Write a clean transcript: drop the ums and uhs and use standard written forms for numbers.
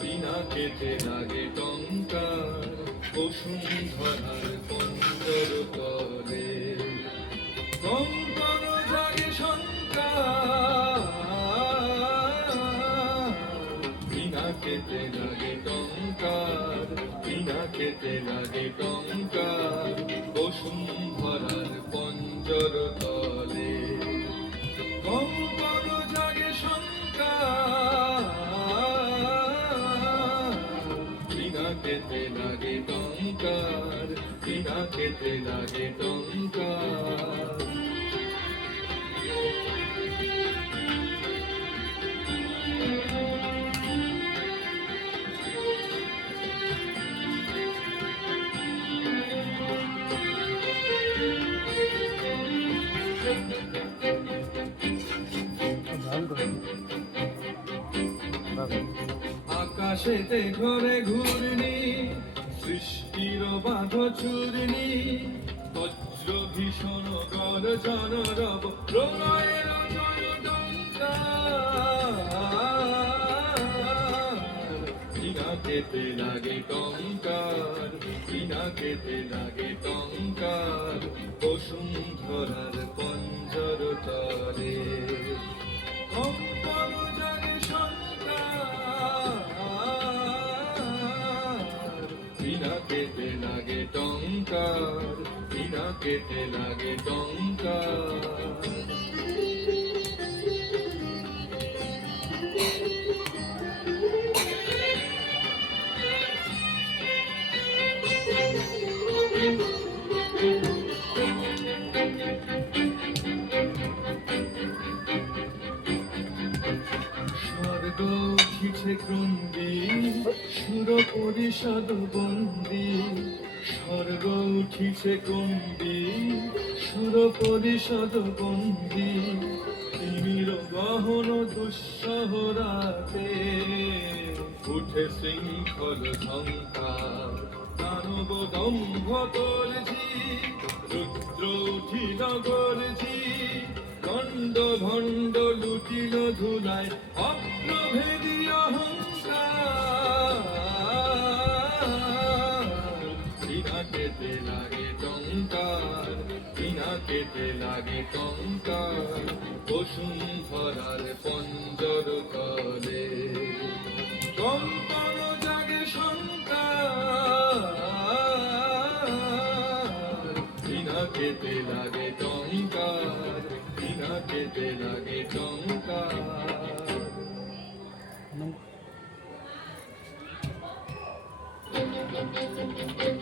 বিনা কেটে লাগে টঙ্কার বসুন্ধরার পঞ্জর তলে কঙ্কন জাগে শঙ্কার বিনা কেটে লাগে টঙ্কার বিনা কেটে লাগে টঙ্কার বসুন্ধরার পঞ্জর তলে কঙ্কন জাগে শঙ্কার কেতে লাগে টঙ্কার বিনা কেতে লাগে টঙ্কার আকাশেতে ঘরে ঘূর্ণি সৃষ্টির বাঁধ চূর্ণি বজ্র ভীষণ গর্জন রব প্রলয়ের বিনা কেতে লাগে টঙ্কার বিনা কেতে লাগে টঙ্কার বসুন্ধরার পঞ্জর তলে কঙ্কন জাগে বিনা কেতে লাগে টঙ্কার বিনা কেতে লাগে টঙ্কার স্বর্গ উঠিছে ক্রন্দী সুর পরিষদ বন্দী স্বর্গ উঠিছে ক্রন্দী সুর পরিষদ বন্দী তিমির গহন দুঃসহরাতে উঠে শৃঙ্খল ঝঙ্কার দানব দম্ভ করছি রুদ্র উঠিল গর্জি গণ্ড ভণ্ড লুটিল ধুলায় অগ্রভেদী অহংকার বিনা কেতে লাগে টঙ্কার বিনা কেতে লাগে টঙ্কার বসুন্ধরার পঞ্জর তলে কঙ্কন জাগে শঙ্কার বিনা কেতে লাগে টঙ্কার বিনা কেতে লাগে টঙ্কার